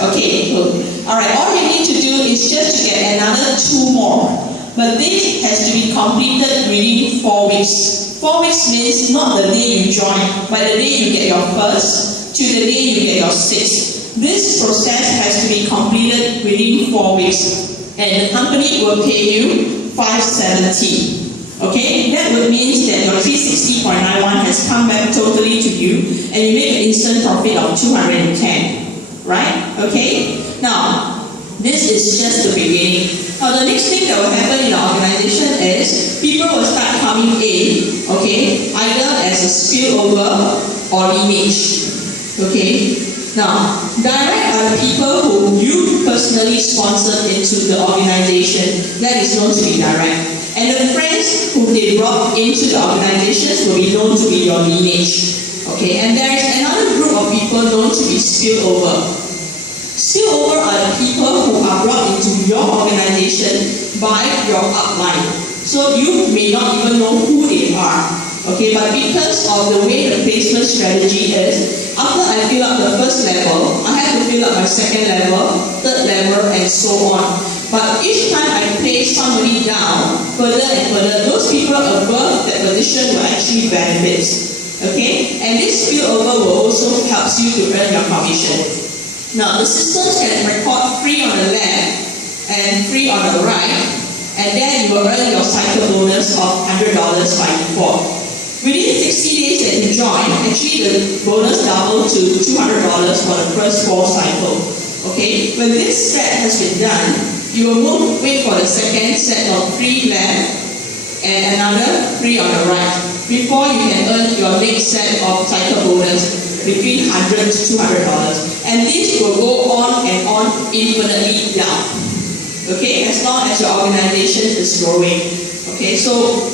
Okay, good. Alright, all we need to do is just to get another 2 more. But this has to be completed within 4 weeks. 4 weeks means not the day you join, but the day you get your first to the day you get your sixth. This process has to be completed within 4 weeks. And the company will pay you $570. Okay, that would mean that your 360.91 has come back totally to you, and you make an instant profit of 210. Right? Okay? Now, this is just the beginning. Now, the next thing that will happen in the organization is people will start coming in, okay, either as a spillover or lineage. Okay? Now, direct are the people who you personally sponsored into the organization. That is known to be direct. And the friends who they brought into the organizations will be known to be your lineage. Okay? And there is another group of people known to be spillover. Spillover are the people who are brought into your organization by your upline. So you may not even know who they are. Okay, but because of the way the placement strategy is, after I fill up the first level, I have to fill up my second level, third level, and so on. But each time I place somebody down, further and further, those people above that position will actually benefit. Okay, and this spillover will also help you to earn your commission. Now, the systems can record free on the left and free on the right, and then you will earn your cycle bonus of $100 by default. Within 60 days that you join, actually the bonus doubled to $200 for the first 4 cycles. Okay, when this set has been done, you will wait for the second set of 3 left and another 3 on the right before you can earn your next set of cycle bonus between $100 to $200. And this will go on and on infinitely down. Okay, as long as your organization is growing. Okay, so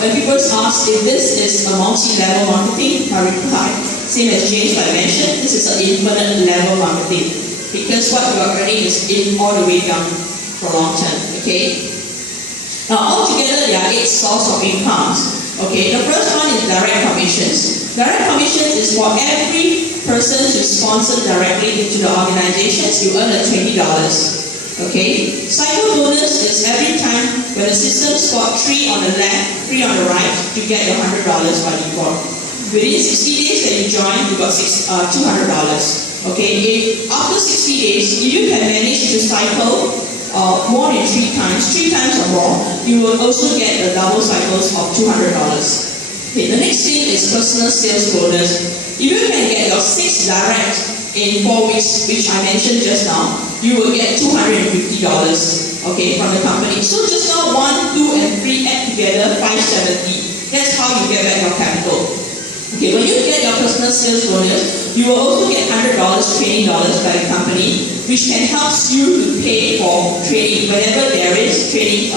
when people ask if this is a multi-level marketing, I reply, same as James mentioned, this is an infinite level marketing. Because what you are earning is in all the way down for long term. Okay? Now altogether there are 8 sources of incomes. Okay, the first one is direct commissions. Direct commissions is for every person who sponsored directly into the organizations, you earn $20. Okay, cycle bonus is every time when the system spot 3 on the left, 3 on the right, you get your $100 by default. Within 60 days that you join, you got $200. Okay, if after 60 days, if you can manage to cycle more than 3 times or more, you will also get the double cycles of $200. Okay, the next thing is personal sales bonus. If you can get your 6 direct in 4 weeks, which I mentioned just now, you will get $250, okay, from the company. So just now 1, 2, and 3 add together $570. That's how you get back your capital. Okay, when you get your personal sales bonus, you will also get $100 training dollars by the company, which can help you to pay for training whenever there is training.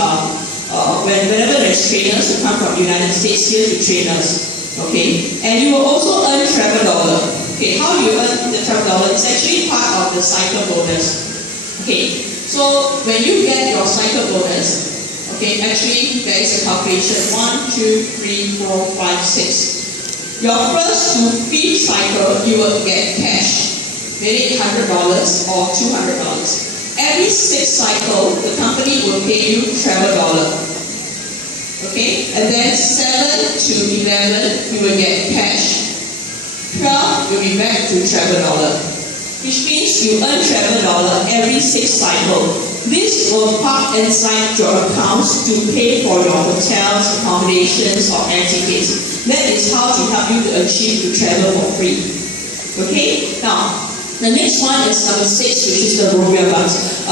Whenever there's trainers who come from the United States here to train us. Okay, and you will also earn travel dollar. Okay, how you earn the travel dollar is actually part of the cycle bonus. Okay, so when you get your cycle bonus, okay, actually there is a calculation 1, 2, 3, 4, 5, 6. Your first to 5th cycle, you will get cash, maybe $100 or $200. Every 6th cycle, the company will pay you travel dollar. Okay, and then 7 to 11, you will get cash. 12 will be back to travel dollar, which means you earn travel dollar every 6th cycle. This will park inside your accounts to pay for your hotels, accommodations, or air tickets. That is how to help you to achieve to travel for free. Okay, now the next one is number 6, which is the Rovia Bucks.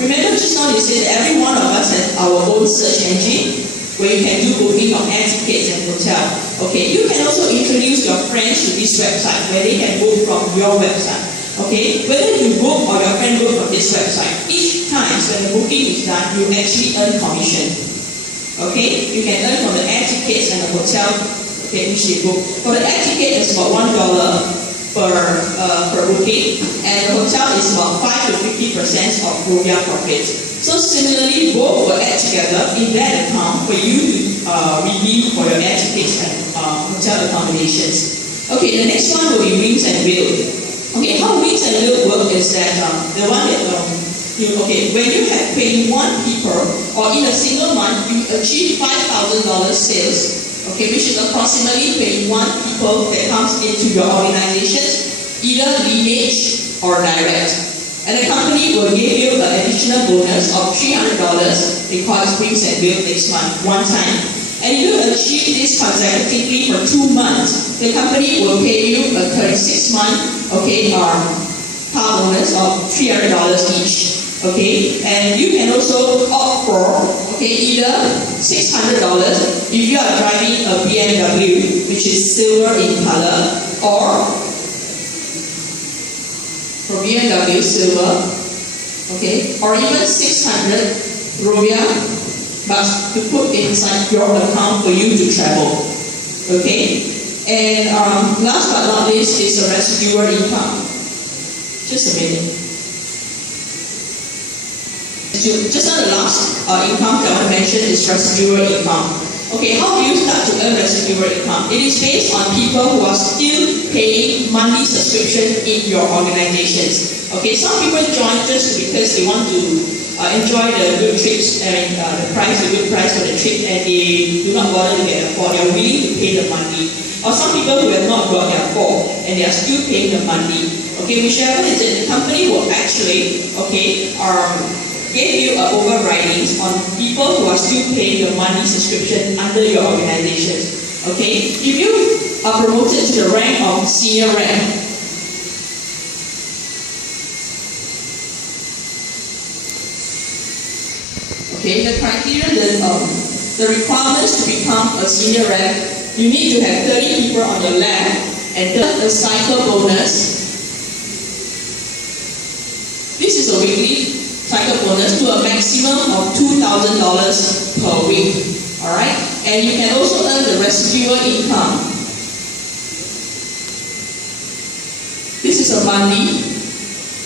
Remember just now you said that every one of us has our own search engine where you can do booking of air tickets and hotel. Okay, you can also introduce your friends to this website where they can book from your website. Okay, whether you book or your friend book from this website, each time when the booking is done, you actually earn commission. Okay, you can earn from the air tickets and the hotel, okay, which they book. For the air ticket, it's about $1 per booking, and the hotel is about 5 to 50% of Rovia profit. So similarly, both will add together in that account for you to redeem for your air tickets and hotel accommodations. Okay, the next one will be Wings and Wheel. Okay, how Wings and Wheel work is that the one that when you have 21 people, or in a single month you achieve $5,000 sales, okay, which is approximately 21 people that comes into your organizations, either lineage or direct. And the company will give you an additional bonus of $300 because Springs and Build next month, one time. And if you achieve this consecutively for 2 months, the company will pay you a 36-month, car bonus of $300 each. Okay, and you can also opt for either $600 if you are driving a BMW, which is silver in color, or for BMW silver, or even 600 Rovia bucks to put inside your account for you to travel. Okay, and last but not least is a residual income. Just a minute. Just on the last income that I want to mention is residual income. Okay, how do you start to earn residual income? It is based on people who are still paying monthly subscription in your organizations. Okay, some people join just because they want to enjoy the good trips and the good price for the trip, and they do not bother to get a fare. They are willing to pay the money. Or some people who have not got their fare and they are still paying the money. Okay, whichever is it, the company will actually give you overridings on people who are still paying the monthly subscription under your organizations. Okay, if you are promoted to the rank of senior rank, the criteria, the requirements to become a senior rank, you need to have 30 people on your lab and a cycle bonus. This is a weekly cycle bonus to a maximum of $2,000 per week. Alright? And you can also earn the residual income. This is a monthly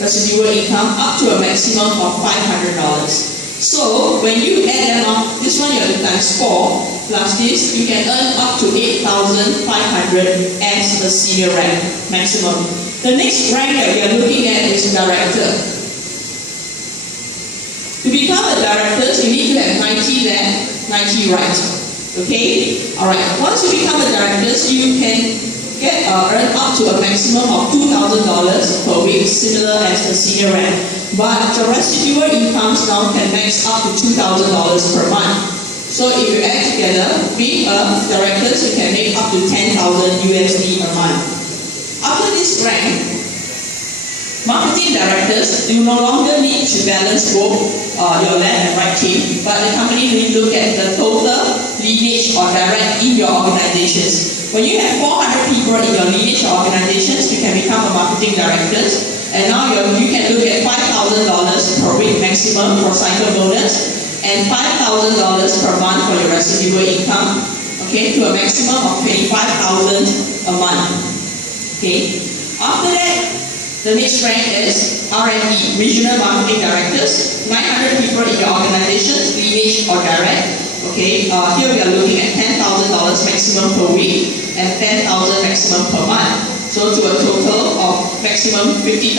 residual income up to a maximum of $500. So when you add them up, this one you have to times 4 plus this, you can earn up to $8,500 as a senior rank maximum. The next rank that we are looking at is director. To become a director, you need to have 90 left, 90 right. Okay? Alright, once you become a director, you can earn up to a maximum of $2,000 per week, similar as the senior rank. But the residual incomes now can max up to $2,000 per month. So if you add together, being a director, you can make up to $10,000 USD a month. After this rank, marketing directors, you no longer need to balance both your left and right team, but the company will look at the total lineage or direct in your organizations. When you have 400 people in your lineage or organizations, you can become a marketing director, and now you can look at $5,000 per week maximum for cycle bonus, and $5,000 per month for your residual income, okay, to a maximum of $25,000 a month. Okay. After that, the next rank is R&D, Regional Marketing Directors, 900 people in your organizations, lineage or direct. Okay, here we are looking at $10,000 maximum per week and $10,000 maximum per month. So to a total of maximum $50,000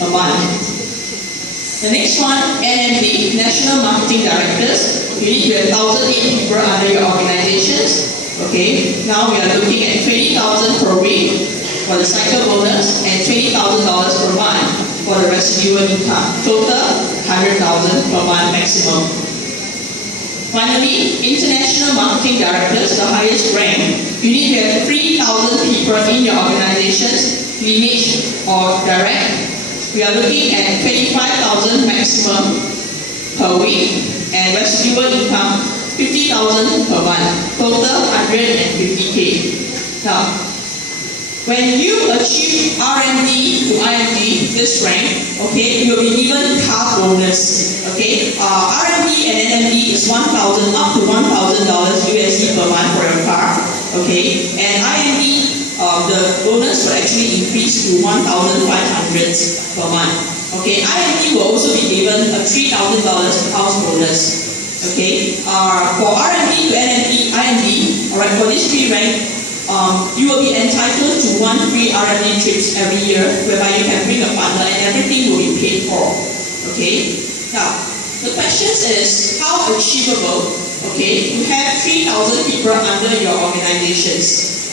a month. The next one, NMD, National Marketing Directors. You need to have 1,008 people under your organizations. Okay, now we are looking at $20,000 per week for the cycle bonus and $20,000 per month for the residual income. Total $100,000 per month maximum. Finally, International Marketing Directors, the highest rank. You need to have 3,000 people in your organizations, lineage or direct. We are looking at $25,000 maximum per week and residual income $50,000 per month. Total $150K. Now, when you achieve RMD to IMD, this rank, okay, you will be given car bonus. Okay, RMD and NMD is $1,000 up to $1,000 USD per month for your car. Okay, and IMD, the bonus will actually increase to $1,500 per month. Okay, IMD will also be given a $3,000 house bonus. Okay, for RMD to NMD, IMD, alright, for this three rank, you will be entitled to 1 free R&D trips every year, whereby you can bring a partner and everything Singapore. Okay. Now, the question is how achievable, okay, to have 3,000 people under your organizations.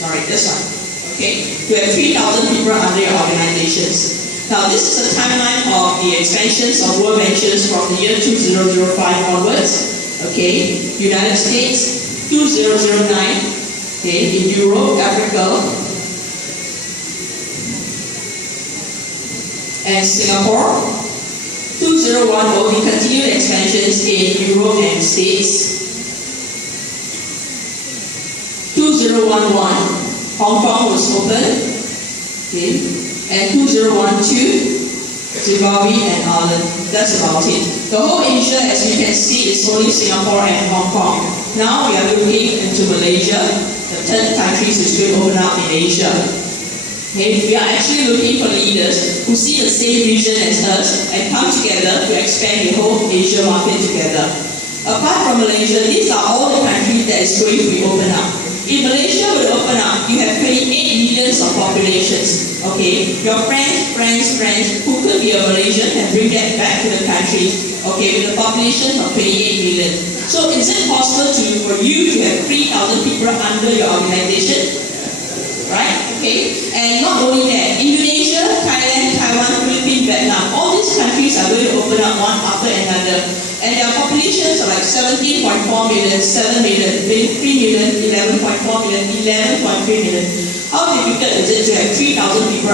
Sorry, this one. Okay, to have 3,000 people under your organizations. Now, this is the timeline of the expansions of World Ventures from the year 2005 onwards. Okay, United States, 2009. Okay, in Europe, Africa, and Singapore. 2010, the continued expansions in Europe and States. 2011, Hong Kong was opened. Okay, and 2012, Zimbabwe and Ireland. That's about it. The whole Asia, as you can see, is only Singapore and Hong Kong. Now we are looking into Malaysia, the third country is going to open up in Asia. Okay, we are actually looking for leaders who see the same vision as us and come together to expand the whole Asia market together. Apart from Malaysia, these are all the countries that is going to be opened up. If Malaysia will open up, you have 28 millions of populations. Okay, your friends who could be a Malaysian and bring that back to the country. Okay, with a population of 28 million. So is it possible for you to have 3,000 people under your organization? Right? Okay. And not only that, Indonesia, Thailand, Taiwan, Philippines, Vietnam, all these countries are going to open up one after another. And their populations are like 17.4 million, 7 million, 3 million, 11.4 million, 11.3 million. How difficult is it to have 3,000 people